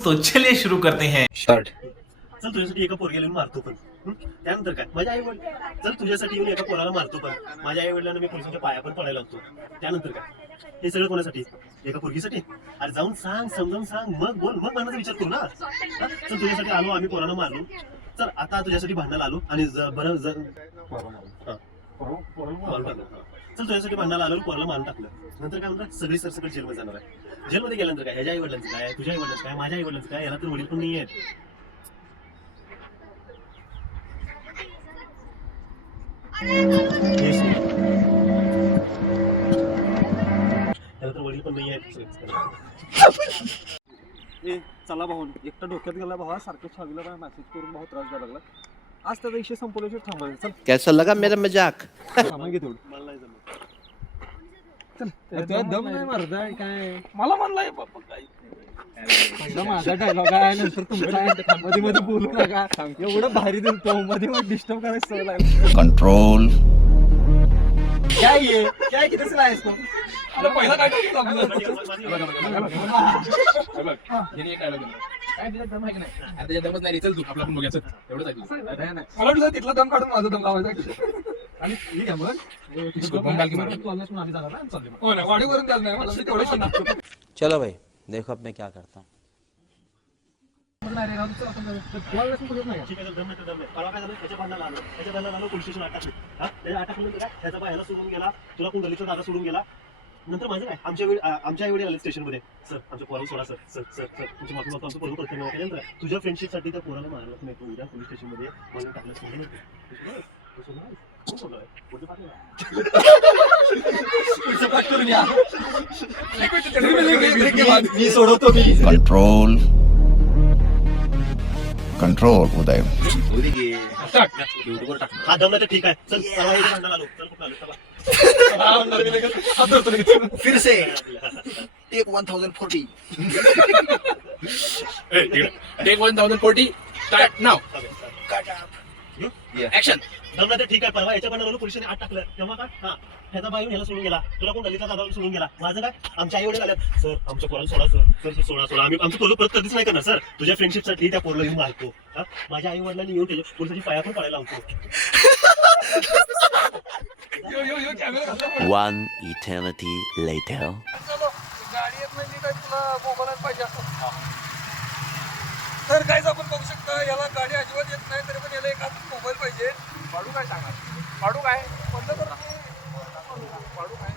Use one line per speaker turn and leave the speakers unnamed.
तो चलिए शुरू करते हैं।
स्टार्ट
चल तुझ्यासाठी एका पोरग्याला येऊन मारतो पण. हं? त्यानंतर काय? माझ्या आई वडील चल तुझ्यासाठी येऊन एका पोराला मारतो पण. माझ्या आई वडिलांना मी पोलिसांच्या पाया पण पडायला लागतो त्यानंतर काय? हे सगळं कोणासाठी? एका पोरगीसाठी? अरे जाऊन सांग समजावून सांग. मग बोल. मग मनाचा विचार करू ना. हं? चल तुझ्यासाठी आलो आम्ही पोरांना मारलो. चल आता तुझ्यासाठी भांडायला आलो आणि ज- बरं ज- हं. मारलं. चल तुझ्यासाठी भांडायला आलो पोराला मारून टाकलं. नंतर काय म्हणतात? सगळी सरसकट जेलमध्ये जाणार आहे. जेलमध्ये गेल्यानंतर काय? ह्याच्या आई वडिलांचं काय? तुझ्या आई वडिलांचं काय? माझ्या आई वडिलांचं काय? याला तर वडील पण नाही आहेत. त्याला तर वडील पण नाही आहेत
ए चला भाऊ एकटा डोक्यात गेला भावा सारखं छावीला मला मेसेज करून भाऊ त्रास द्यायला लागला. आज त्याचा विषय संपवल्याशिवाय थांबायचं चल.
कैसा लगा मेरा मजाक?
सामान घे तेवढं.
मला नाही जमत.
तुझ्या दम नाही काय? मला म्हणलाय बाप्पा काय पहिला माझा डायलॉग आहे नंतर तुमचा आहे. मध्ये मध्ये बोलू नका. एवढं भारी दिलतो मध्ये मध्ये डिस्टर्ब करायचं सवय लागली.
कंट्रोल
काय आहे काय किती आहेस तू?
पहिला काय टाकलं आपलं? तिला.
मला वाटलं तिथला दम काढून माझा दम लावायचा आणि ठीक आहे मग
हो.
चलो भाई देखो अब मैं क्या करता हूँ
हा नंतर माझं काय आमच्या वेळी आमच्या वडील आले स्टेशनमध्ये सर आमच्या पोराला सोडा सर सर सर सर तुमची माफी मागतो आमचं पोरं प्रत्येक नाव केल्यानंतर तुझ्या फ्रेंडशिपसाठी त्या पोराला मारलं नाही तू उद्या पोलीस स्टेशनमध्ये मला टाकलं सोडलं
मी सोडवतो मी
कंट्रोल कंट्रोल उदय
टाक. टाक.
हा तर ठीक आहे चल परवा इथे भांडणाला आलो चल कुठं आलो चला.
फिर से टेक वन थाउजेंड फोर्टी
ए, तिकडे. Take 1040, start now. Action.
दम नाही तर ठीक आहे परवा याच्या भांडणाला पोलिसांनी आत टाकलं. तेव्हा काय हा. ह्याचा बाई ह्याला सोडून गेला. तुला कोण दलिता दादा सोडून गेला? माझं काय? आमच्या आई वडील आले. सर आमच्या पोराला सोडा सर सर सर, सोडा सोडा आम्ही आमचं पोरं परत कधीच नाही करणार सर. तुझ्या फ्रेंडशिपसाठी त्या पोरला येऊन मारतो हा? माझ्या आई वडिलांनी येऊन त्याच्या पोलिसाची पाया पण पडायला लावतो.
काय मोबाईल पाहिजे असं? तर काहीच आपण बघू शकता याला गाडी अजिबात येत काय सांगा वाढू काय? बंद करून वाढू काय?